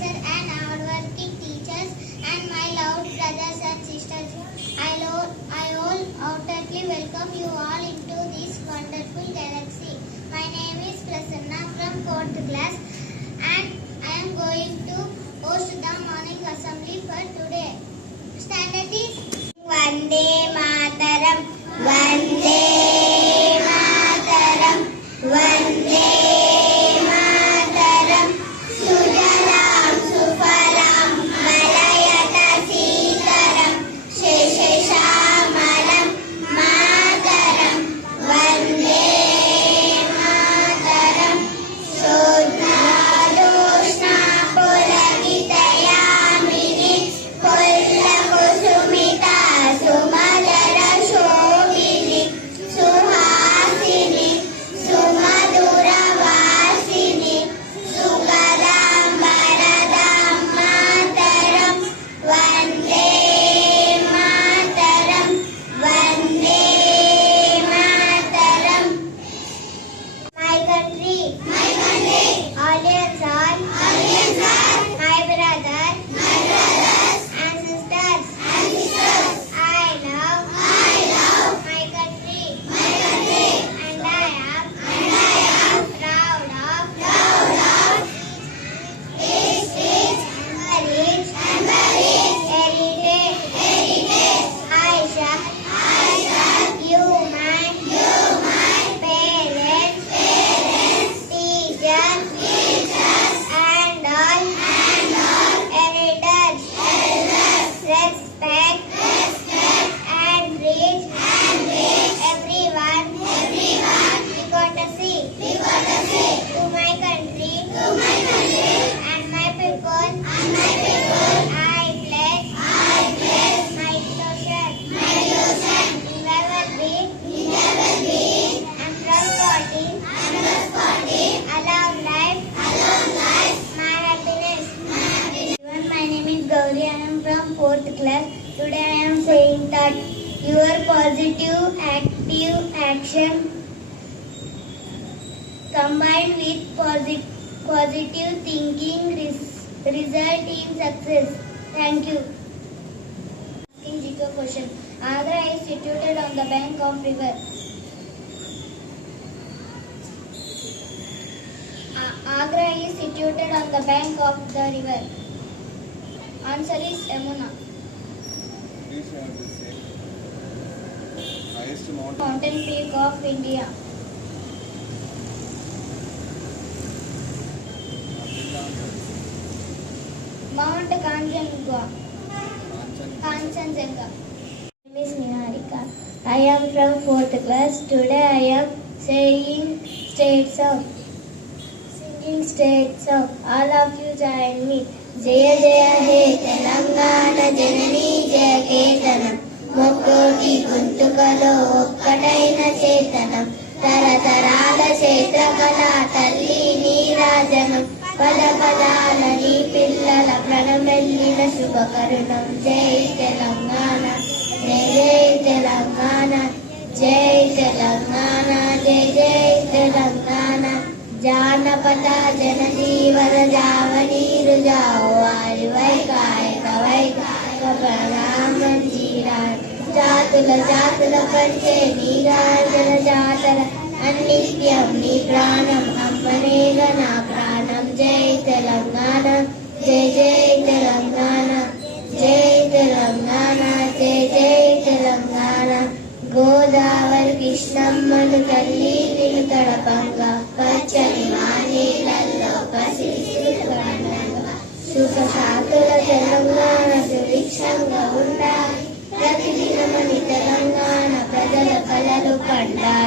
supervisor and hardworking teachers, and my loved brothers and sisters. I wholeheartedly welcome you all into this wonderful galaxy. My name is Prasanna from 4th class, and I am going to host the morning assembly for today. Standard is Vande Mataram, Vande Mataram, Vande Mataram. Sujalam Sufalam Malayata Sitaram Sheshamalam Mataram, Vande Mataram. Sudhadoshna Pulakitayamini Pullakusumita Sumadara Shobhini Suhasini Sumadura Vasini Sugadam Bharadam Mataram, Vande Mataram, Vande Mataram. My country, audience all, my brothers and sisters, I love my country, and I am proud of its rich heritage. I shall human parents, teachers, and all elders respect and reach everyone courtesy to my country and my people. I pledge my devotion, never be and transporting along life, my happiness. Everyone, my name is Gauri. I am from 4th class. Today I am saying that your positive, active action combined with positive thinking result in success. Thank you. Asking GK question. Agra is situated on the bank of river. Agra is situated on the bank of the river. Answer is Yamuna. Please have the same. Highest Mountain peak of India. Mount Kanchenjunga. My name is Niharika. I am from 4th class. Today I am singing states of. All of you join me. Jaya Jaya He Telangana Janani Jaya Ketanam. Mokkoti Guntukalo Okkataina Chetanam. Taratarala Kshetrapala Talli Neerajanam. Pada Padala Ni Pillala Pranamellina Shubhakaranam. Jai Telangana, Jai Telangana, Jai Telangana, Jai Telangana. Janapata Janajivana Javaniru Jao Arivaikai Pranam Jiran Jatula Panche Nirajana Jatara Annityam Ni Pranam Ampanegana Pranam. Jai Telangana, Jai Telangana, Jai Telangana, Jai Telangana. Godavari Krishnamanu Talli Tadapanga Pachani Maneelallo Pasirisukananga Sukha Shakula Telangana Surikshamga Unda Pratidinamani Telangana Prajala Kalalu Panda